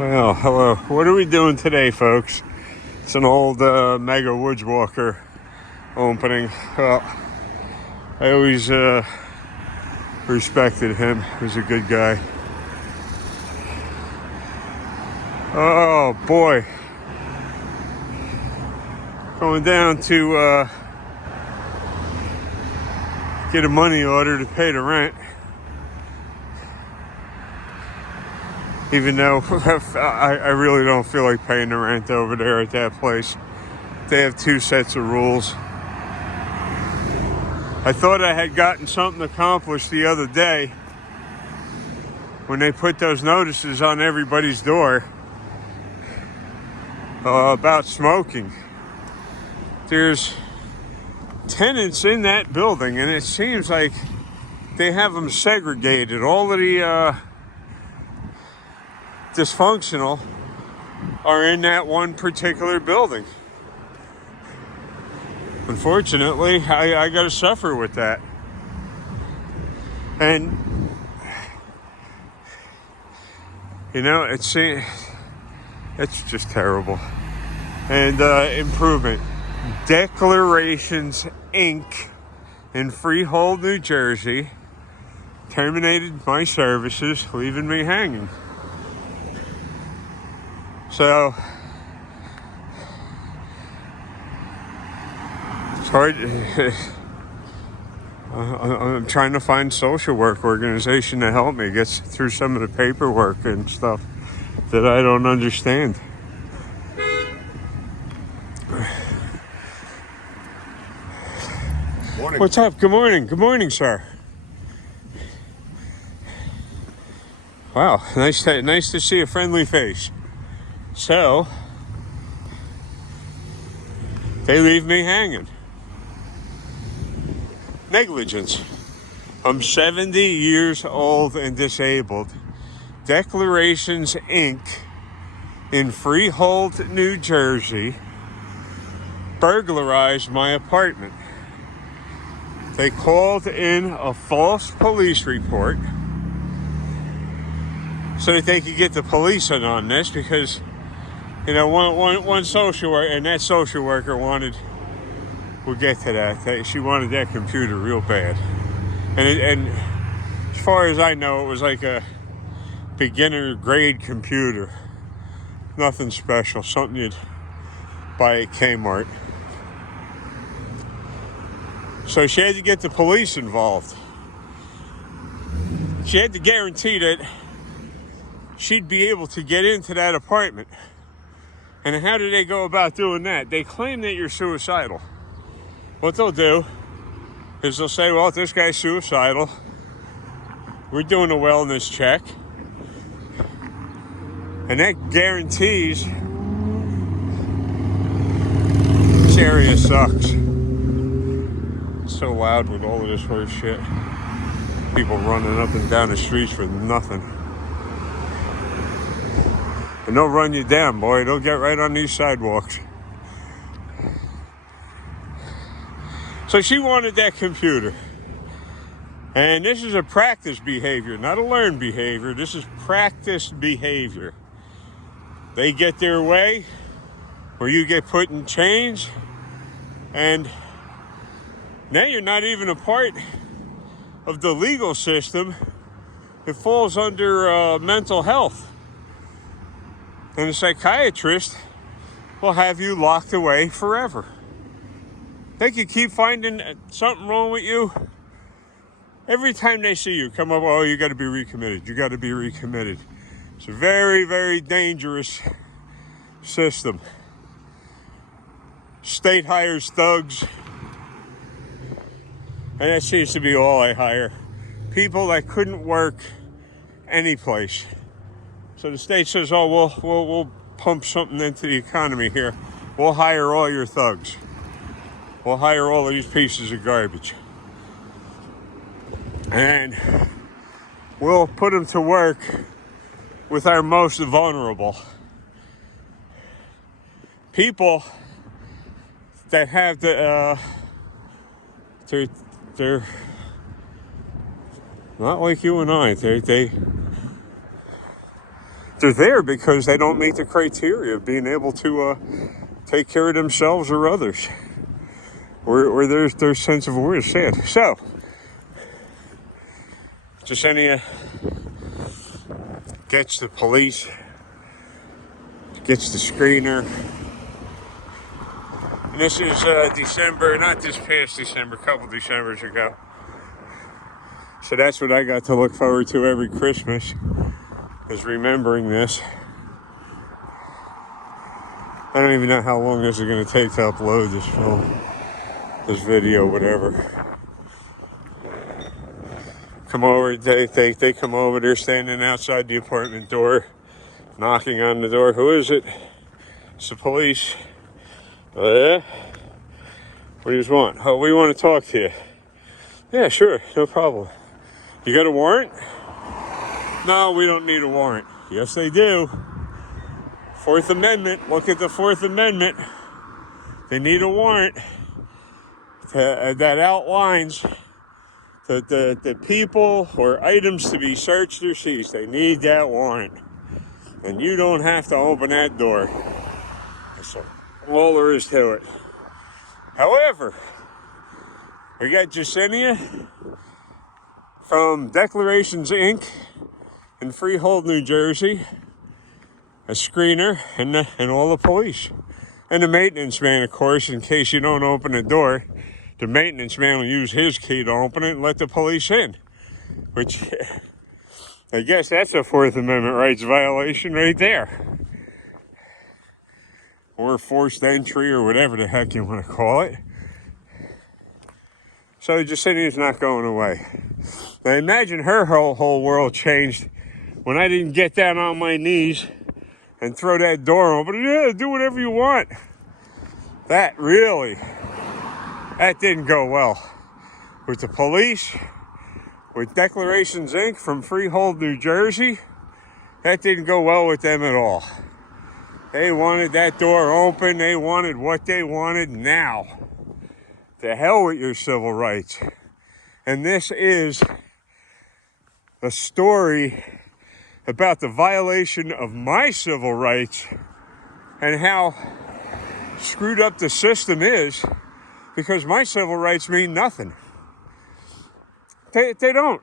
Well, hello. What are we doing today, folks? It's an old Mega Woods Walker opening. Well, I always respected him. He was a good guy. Oh, boy. Going down to get a money order to pay the rent. Even though I really don't feel like paying the rent over there at that place. They have two sets of rules. I thought I had gotten something accomplished the other day when they put those notices on everybody's door about smoking. There's tenants in that building, and it seems like they have them segregated. All of the dysfunctional are in that one particular building. Unfortunately, I got to suffer with that. And, you know, it's just terrible. And improvement. Declarations, Inc. in Freehold, New Jersey, terminated my services, leaving me hanging. So, it's hard. I'm trying to find a social work organization to help me get through some of the paperwork and stuff that I don't understand. Morning. What's up? Good morning. Good morning, sir. Wow, nice to see a friendly face. So, they leave me hanging. Negligence. I'm 70 years old and disabled. Declarations, Inc. in Freehold, New Jersey, burglarized my apartment. They called in a false police report so that they could get the police in on this because, you know, one social worker, and that social worker we'll get to that. She wanted that computer real bad. And as far as I know, it was like a beginner grade computer. Nothing special, something you'd buy at Kmart. So she had to get the police involved. She had to guarantee that she'd be able to get into that apartment. And how do they go about doing that? They claim that you're suicidal. What they'll do is they'll say, well, if this guy's suicidal, we're doing a wellness check. And that guarantees this area sucks. It's so loud with all of this horse shit. People running up and down the streets for nothing. And they'll run you down, boy. They'll get right on these sidewalks. So she wanted that computer. And this is a practice behavior, not a learned behavior. This is practice behavior. They get their way, or you get put in chains, and now you're not even a part of the legal system. It falls under mental health. And a psychiatrist will have you locked away forever. They could keep finding something wrong with you. Every time they see you, come up, oh, you got to be recommitted. You got to be recommitted. It's a very, very dangerous system. State hires thugs. And that seems to be all I hire. People that couldn't work any place. So the state says, oh, we'll pump something into the economy here. We'll hire all your thugs. We'll hire all of these pieces of garbage. And we'll put them to work with our most vulnerable. People that have the, they're not like you and I. they're there because they don't meet the criteria of being able to take care of themselves or others, or their sense of where is sad. So, Jessenia gets the police, gets the screener. And this is December, not this past December, a couple Decembers ago. So that's what I got to look forward to every Christmas, is remembering this. I don't even know how long this is going to take to upload this film, this video, whatever. Come over, they come over, they're standing outside the apartment door, knocking on the door. Who is it? It's the police. Oh, yeah? What do you want? Oh, we want to talk to you. Yeah, sure, no problem. You got a warrant? No, we don't need a warrant. Yes, they do. Fourth Amendment. Look at the Fourth Amendment. They need a warrant that outlines the people or items to be searched or seized. They need that warrant. And you don't have to open that door. That's all there is to it. However, we got Jessenia from Declarations Inc. in Freehold, New Jersey, a screener, and all the police. And the maintenance man, of course, in case you don't open the door, the maintenance man will use his key to open it and let the police in. Which, I guess that's a Fourth Amendment rights violation right there. Or forced entry, or whatever the heck you want to call it. So Jessenia's not going away. Now imagine her whole world changed when I didn't get down on my knees and throw that door open. Yeah, do whatever you want. That didn't go well. With the police, with Declarations Inc. from Freehold, New Jersey, that didn't go well with them at all. They wanted that door open. They wanted what they wanted now. To hell with your civil rights. And this is a story about the violation of my civil rights and how screwed up the system is, because my civil rights mean nothing. They don't.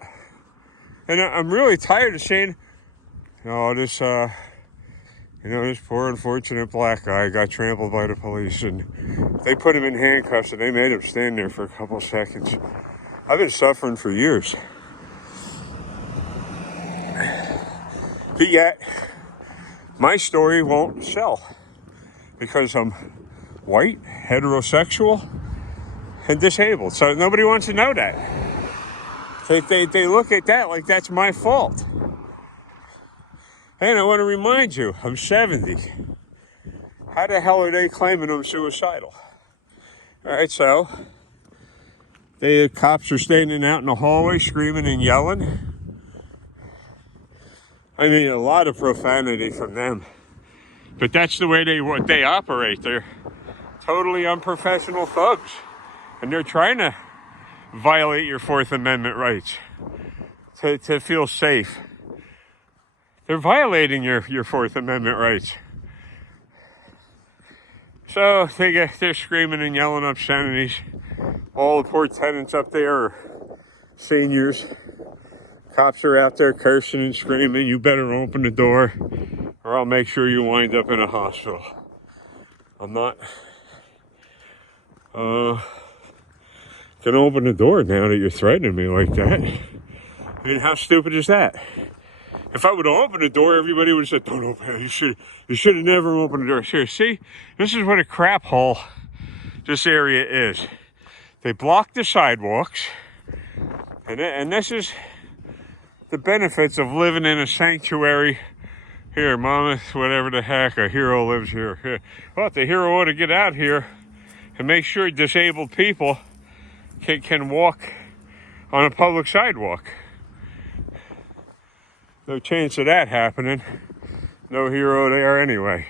And I'm really tired of saying, oh, this poor unfortunate black guy got trampled by the police, and they put him in handcuffs and they made him stand there for a couple seconds. I've been suffering for years. But yet, my story won't sell because I'm white, heterosexual, and disabled. So nobody wants to know that. They look at that like that's my fault. And I want to remind you, I'm 70. How the hell are they claiming I'm suicidal? All right, so the cops are standing out in the hallway screaming and yelling. I mean, a lot of profanity from them. But that's the way they operate. They're totally unprofessional thugs. And they're trying to violate your Fourth Amendment rights to feel safe. They're violating your Fourth Amendment rights. So they're screaming and yelling obscenities. All the poor tenants up there are seniors. Cops are out there cursing and screaming, you better open the door or I'll make sure you wind up in a hospital. I'm not gonna open the door now that you're threatening me like that. I mean, how stupid is that? If I would have opened the door, everybody would have said, don't open it. You should have never opened the door. Here, see, this is what a crap hole this area is. They block the sidewalks, and this is the benefits of living in a sanctuary. Here, mama, whatever the heck, a hero lives here. Well, the hero ought to get out here and make sure disabled people can walk on a public sidewalk. No chance of that happening. No hero there anyway.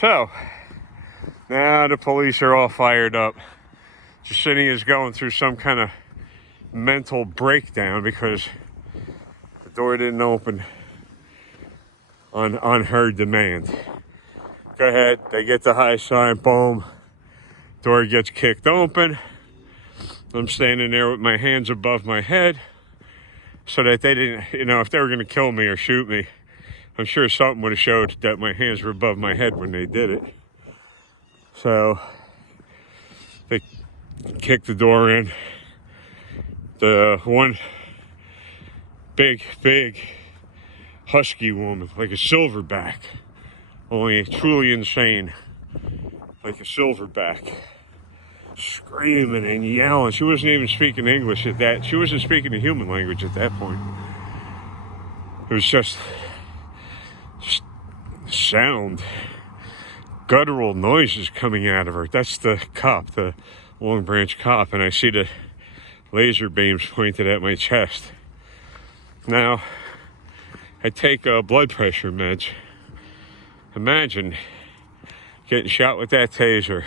So, now the police are all fired up. Jessenia is going through some kind of mental breakdown because the door didn't open. on her demand. Go ahead, they get the high sign, boom, door gets kicked open. I'm standing there with my hands above my head so that they didn't, if they were going to kill me or shoot me, I'm sure something would have showed that my hands were above my head when they did it. So they kicked the door in. The one big husky woman, like a silverback, only truly insane, like a silverback, screaming and yelling. She wasn't even speaking English at that. She wasn't speaking the human language at that point. It was just sound, guttural noises coming out of her. That's the cop, the Long Branch cop, and I see the laser beams pointed at my chest. Now, I take blood pressure meds. Imagine getting shot with that taser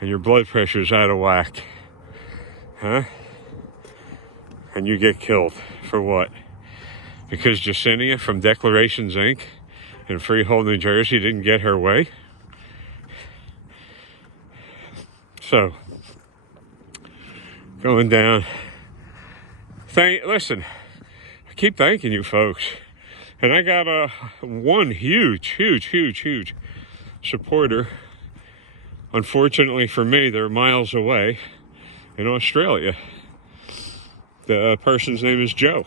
and your blood pressure's out of whack. Huh? And you get killed. For what? Because Jessenia from Declarations Inc. in Freehold, New Jersey didn't get her way? So, going down. Listen, I keep thanking you folks. And I got one huge supporter. Unfortunately for me, they're miles away in Australia. The person's name is Joe.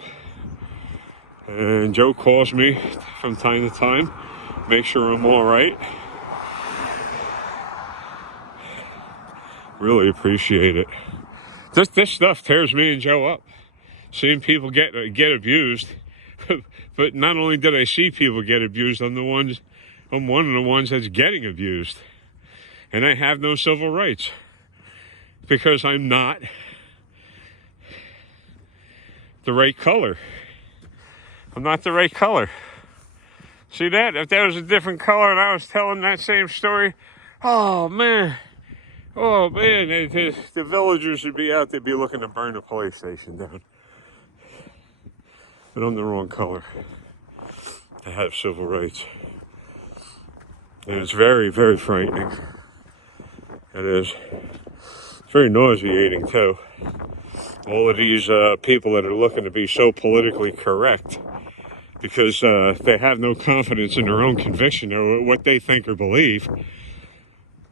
And Joe calls me from time to time, make sure I'm all right. Really appreciate it. This stuff tears me and Joe up. Seeing people get abused. But not only did I see people get abused, I'm one of the ones that's getting abused. And I have no civil rights. Because I'm not the right color. I'm not the right color. See that? If that was a different color and I was telling that same story, oh man, the villagers would be out there, be looking to burn the police station down. But I'm the wrong color to have civil rights. And it's very, very frightening. It is. It's very nauseating too. All of these people that are looking to be so politically correct because they have no confidence in their own conviction or what they think or believe,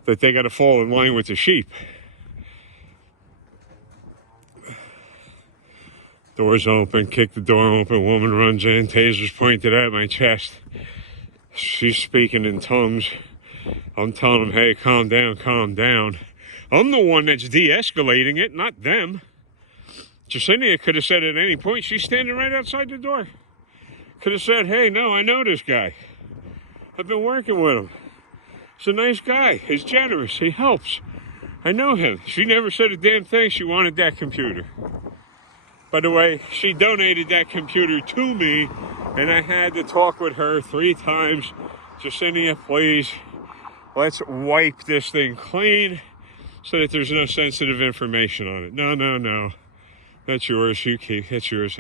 that they got to fall in line with the sheep. Doors open, kick the door open, woman runs in, taser's pointed at my chest. She's speaking in tongues. I'm telling them, hey, calm down, calm down. I'm the one that's de-escalating it, not them. Jessenia could have said at any point, she's standing right outside the door. Could have said, hey, no, I know this guy. I've been working with him. He's a nice guy. He's generous. He helps. I know him. She never said a damn thing. She wanted that computer. By the way, she donated that computer to me, and I had to talk with her 3 times. Jessenia, please, let's wipe this thing clean so that there's no sensitive information on it. No. That's yours. You keep. That's yours.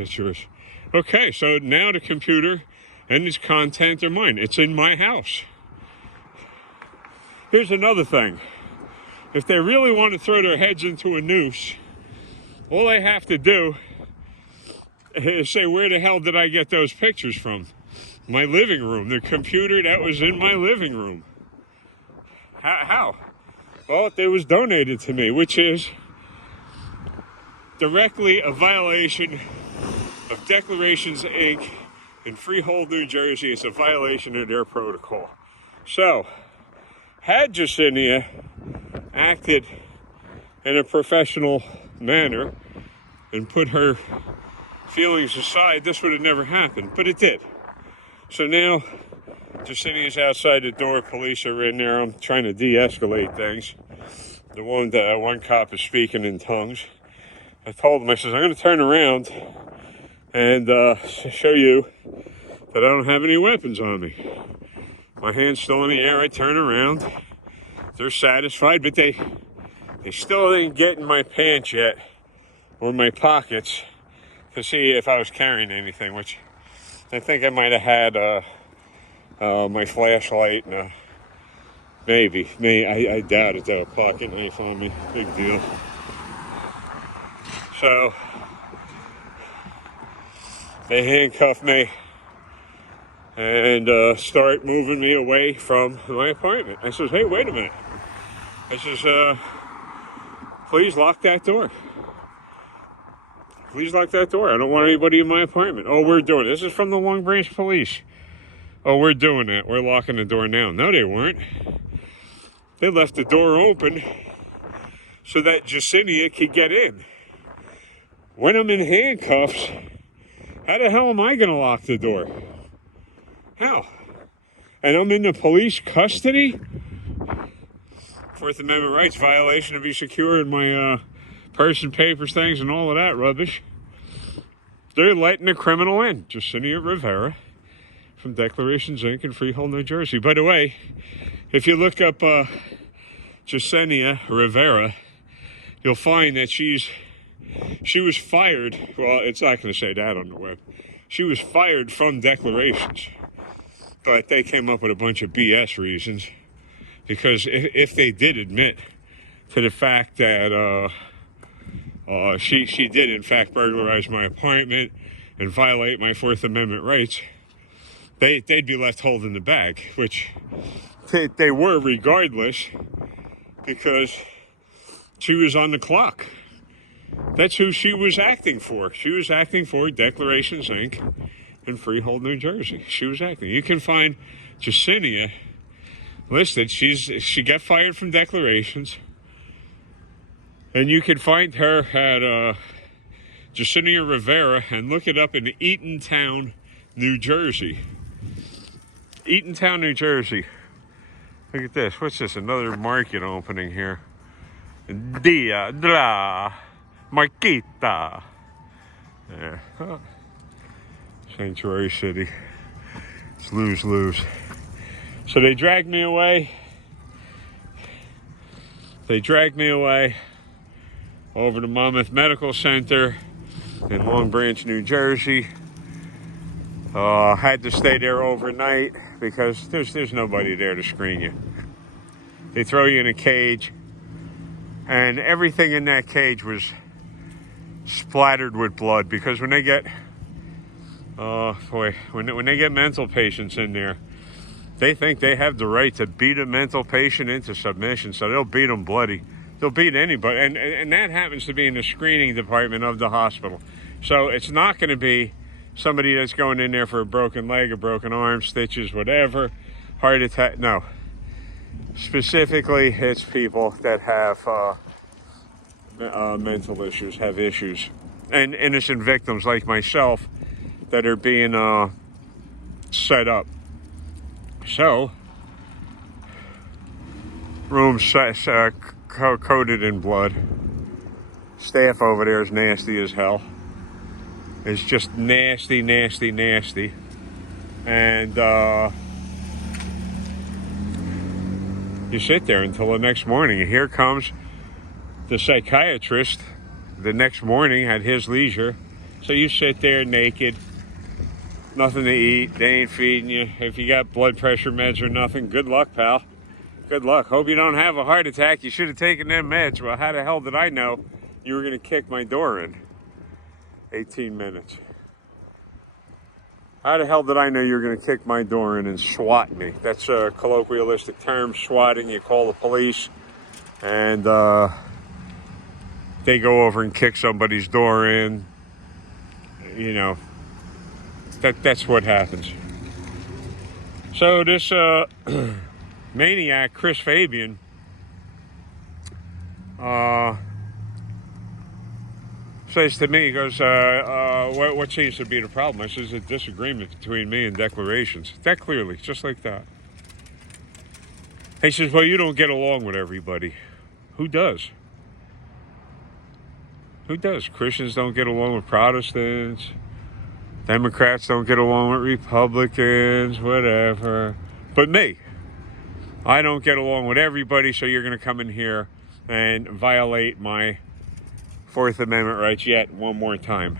Okay, so now the computer and its content are mine. It's in my house. Here's another thing. If they really want to throw their heads into a noose, all they have to do is say, where the hell did I get those pictures from? My living room. The computer that was in my living room. How? Well, it was donated to me, which is directly a violation of Declarations Inc. in Freehold, New Jersey. It's a violation of their protocol. So, had Jessenia acted in a professional manner and put her feelings aside, this would have never happened, but it did. So now, Jessenia's outside the door, police are in there, I'm trying to de-escalate things. The one cop is speaking in tongues. I told him, I says, I'm going to turn around and show you that I don't have any weapons on me. My hand's still in the air, I turn around. They're satisfied, but they still didn't get in my pants yet, or my pockets, to see if I was carrying anything, which I think I might have had my flashlight, and maybe, I doubt it, though, a pocket knife on me, big deal. So, they handcuff me and start moving me away from my apartment. I says, hey, wait a minute. I says, please lock that door. Please lock that door. I don't want anybody in my apartment. Oh, we're doing it. This is from the Long Branch Police. Oh, we're doing that. We're locking the door now. No, they weren't. They left the door open so that Jessenia could get in. When I'm in handcuffs, how the hell am I going to lock the door? How? And I'm in the police custody? Fourth Amendment rights violation to be secure in my person, papers, things, and all of that rubbish. They're letting the criminal in. Jessenia Rivera from Declarations Inc. in Freehold, New Jersey. By the way, if you look up Jessenia Rivera, you'll find that she was fired. Well, it's not going to say that on the web. She was fired from Declarations. But they came up with a bunch of BS reasons. Because if they did admit to the fact that she did, in fact, burglarize my apartment and violate my Fourth Amendment rights, they'd be left holding the bag, which they were regardless, because she was on the clock. That's who she was acting for. She was acting for Declarations Inc. in Freehold, New Jersey. She was acting. You can find Jessenia listed. She got fired from Declarations, and you can find her at Jessenia Rivera and look it up in Eatontown, New Jersey. Eatontown, New Jersey. Look at this. What's this? Another market opening here. Dia de la Marquita. Yeah. Oh. Sanctuary City. It's lose-lose. So they dragged me away. They dragged me away over to Monmouth Medical Center in Long Branch, New Jersey. Had to stay there overnight because there's nobody there to screen you. They throw you in a cage, and everything in that cage was splattered with blood, because when they get when they get mental patients in there, they think they have the right to beat a mental patient into submission, so they'll beat them bloody. They'll beat anybody, and that happens to be in the screening department of the hospital. So it's not going to be somebody that's going in there for a broken leg, a broken arm, stitches, whatever, heart attack. No. Specifically, it's people that have mental issues, have issues, and innocent victims like myself that are being set up. So, rooms coated in blood. Staff over there is nasty as hell. It's just nasty, nasty, nasty. And you sit there until the next morning. And here comes the psychiatrist the next morning at his leisure. So you sit there naked, nothing to eat, they ain't feeding you. If you got blood pressure meds or nothing, good luck, pal. Good luck. Hope you don't have a heart attack. You should have taken them meds. Well, how the hell did I know you were going to kick my door in? 18 minutes. How the hell did I know you were going to kick my door in and swat me? That's a colloquialistic term, swatting. You call the police, and they go over and kick somebody's door in. You know, that's what happens. So this maniac, Chris Fabian, says to me, he goes, what seems to be the problem? I says, a disagreement between me and Declarations. That clearly, just like that. He says, well, you don't get along with everybody. Who does? Who does? Christians don't get along with Protestants. Democrats don't get along with Republicans, whatever. But me, I don't get along with everybody, so you're going to come in here and violate my Fourth Amendment rights yet one more time.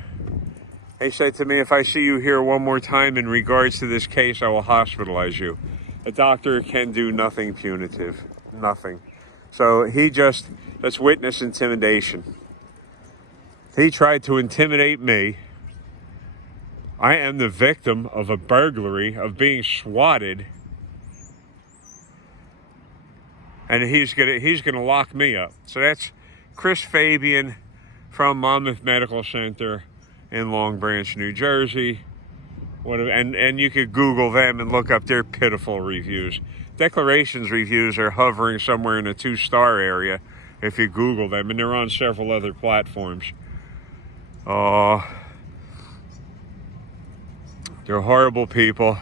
He said to me, if I see you here one more time in regards to this case, I will hospitalize you. A doctor can do nothing punitive. Nothing. So that's witness intimidation. He tried to intimidate me. I am the victim of a burglary, of being swatted. And he's gonna lock me up. So that's Chris Fabian from Monmouth Medical Center in Long Branch, New Jersey. And you could Google them and look up their pitiful reviews. Declarations reviews are hovering somewhere in the 2-star area if you Google them, and they're on several other platforms. They're horrible people.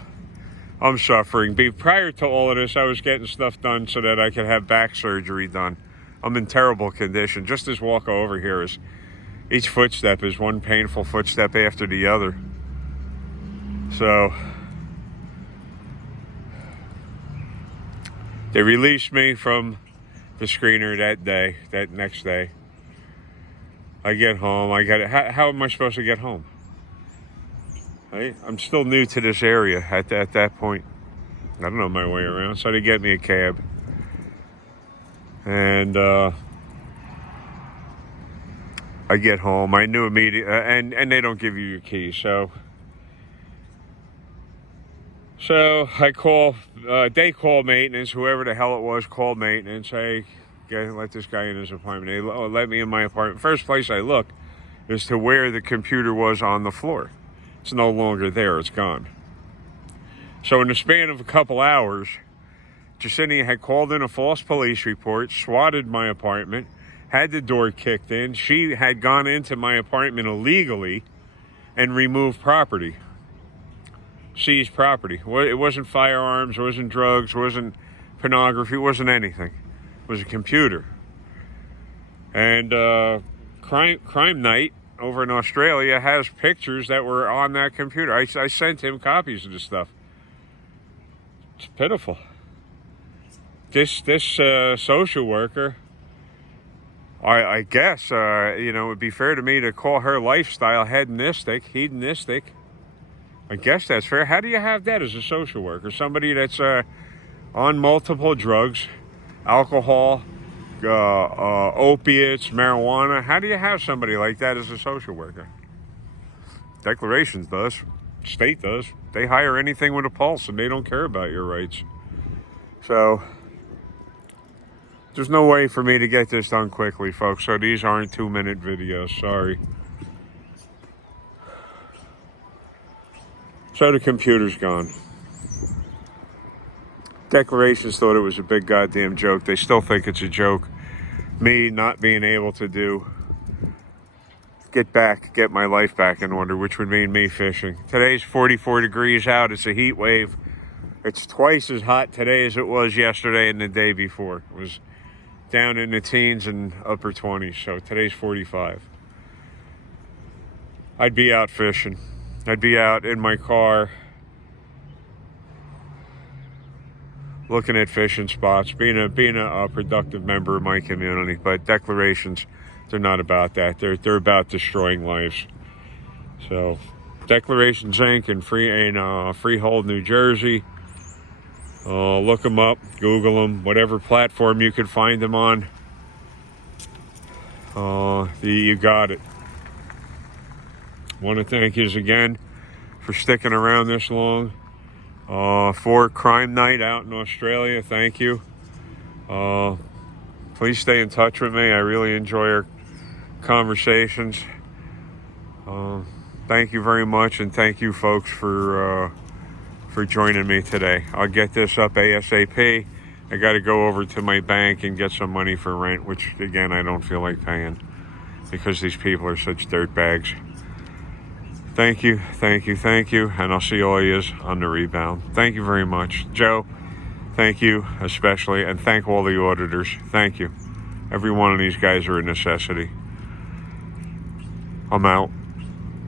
I'm suffering. Prior to all of this, I was getting stuff done so that I could have back surgery done. I'm in terrible condition. Just this walk over here is, each footstep is one painful footstep after the other. So they released me from the screener that next day. I get home. How am I supposed to get home? I'm still new to this area at that point. I don't know my way around, so they get me a cab. And I get home. I knew immediately, and they don't give you your keys, so I call, they call maintenance, whoever the hell it was called maintenance. Hey, let this guy in his apartment. They let me in my apartment. First place I look is to where the computer was on the floor. It's no longer there, it's gone. So in the span of a couple hours, Jessenia had called in a false police report, swatted my apartment, had the door kicked in. She had gone into my apartment illegally and removed property. Seized property. It wasn't firearms, it wasn't drugs, it wasn't pornography, it wasn't anything. It was a computer. And Crime Night over in Australia has pictures that were on that computer. I sent him copies of this stuff. It's pitiful. This social worker, I guess, it would be fair to me to call her lifestyle hedonistic. I guess that's fair. How do you have that as a social worker? Somebody that's on multiple drugs, alcohol, opiates, marijuana. How do you have somebody like that as a social worker? Declarations does. State does. They hire anything with a pulse, and they don't care about your rights. So there's no way for me to get this done quickly, folks. So these aren't 2-minute videos. Sorry. So the computer's gone. Declarations thought it was a big goddamn joke. They still think it's a joke. Me not being able to get my life back in order, which would mean me fishing. Today's 44 degrees out. It's a heat wave. It's twice as hot today as it was yesterday and the day before. It was down in the teens and upper 20s. So today's 45. I'd be out fishing. I'd be out in my car looking at fishing spots, being a productive member of my community. But declarations, they're not about that. They're about destroying lives. So, Declarations Inc. in Freehold, New Jersey. Look them up, Google them, whatever platform you could find them on. You got it. Want to thank you again for sticking around this long. For Crime Night out in Australia, thank you. Please stay in touch with me. I really enjoy our conversations. Thank you very much, and thank you folks for joining me today. I'll get this up ASAP. I got to go over to my bank and get some money for rent, which again I don't feel like paying because these people are such dirtbags. Thank you, and I'll see all yous on the rebound. Thank you very much. Joe, thank you especially, and thank all the auditors. Thank you. Every one of these guys are a necessity. I'm out.